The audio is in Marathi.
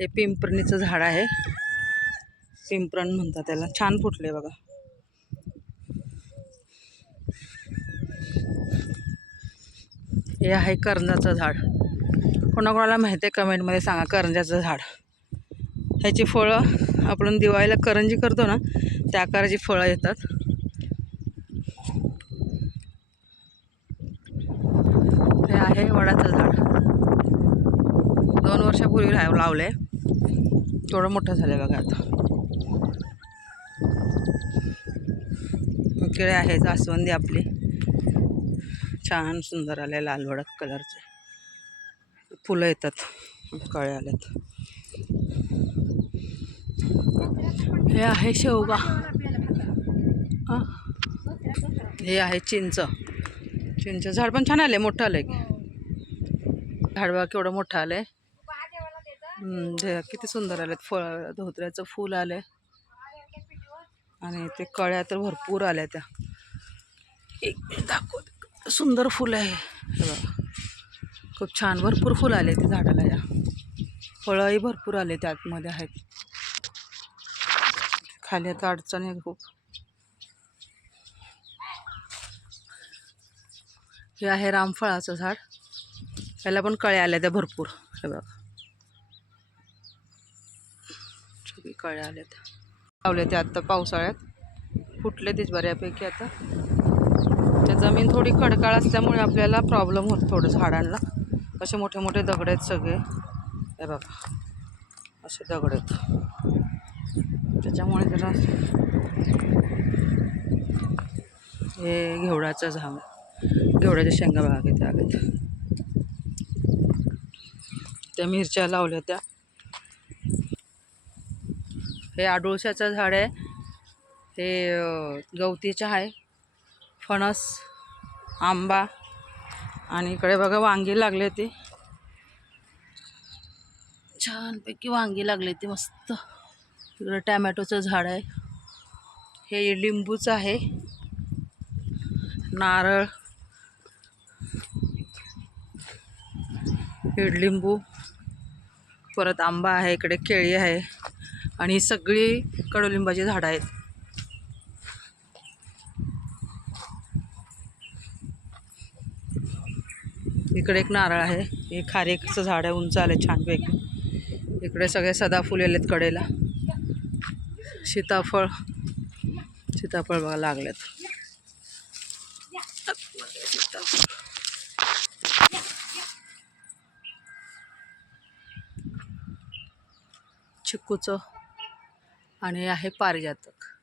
हे पिंपरणीचं झाड आहे. पिंपरण म्हणतात त्याला. छान फुटले बघा. हे आहे करंजाचं झाड. कोणाकोणाला माहिती आहे कमेंटमध्ये सांगा करंजाचं झाड. ह्याची फळं आपण दिवाळीला करंजी करतो ना त्या आकाराची फळं येतात. हे आहे वडाचं झाड. दोन वर्षापूर्वी लावलं आहे थोडं मोठं झालं बघा आता. केळे आहे जास्वंदी आपली. छान सुंदर आले लाल भडक कलरचे. फुलं येतात कळे आलेत. हे आहे शेवगा. हे? आहे चिंच. चिंच झाड पण छान आले मोठं आलंय. की झाड केवढं मोठं आलं आहे किती सुंदर आलेत फळ धोत्र्याचं फूल आलंय. आणि ते कळ्या तर भरपूर आल्या त्या. एक दाखव सुंदर फुलं आहे. हे बघा. खूप छान. भरपूर फुलं आले ते झाडाला या. फळंही भरपूर आले ते आतमध्ये आहेत. खाली आता अडचण आहे खूप. हे आहे रामफळाचं झाड. याला पण कळ्या आल्या त्या भरपूर. हे बघा. सगळी कळ्या आल्या त्या लावले ते आत्ता पावसाळ्यात. फुटले तेच बऱ्यापैकी आता. त्या जमीन थोडी खडकाळ असल्यामुळे आपल्याला प्रॉब्लेम होतो थोडं झाडांना. असे मोठे मोठे दगड आहेत सगळे. हे बघा. असे दगड आहेत. त्याच्यामुळे जरा हे घेवडाचं झाड. घेवड्याच्या शेंगा बघा किती आलेत त्या मिरच्या लावल्या त्या. हे आडुळशाचं झाड आहे. हे गवतीचं आहे. फणस आंबा आणि इकडे बघा वांगी लागले ते छानपैकी वांगी लागले ते मस्त. तिकडे टॅमॅटोचं झाड आहे. हे लिंबूचं आहे. नारळ. लिंबू. परत आंबा आहे इकडे केळी आहे. आणि सगळी कडुलिंबाची झाडं आहेत. इकडे एक नारळ आहे. हे खारेकचं झाड आहे. उंच आलं छानपैकी इकडे सगळे सदाफुल आलेत कडेला. सीताफळ. सीताफळ बघा लागलेत चिक्कूचं. आणि आहे पारिजातक.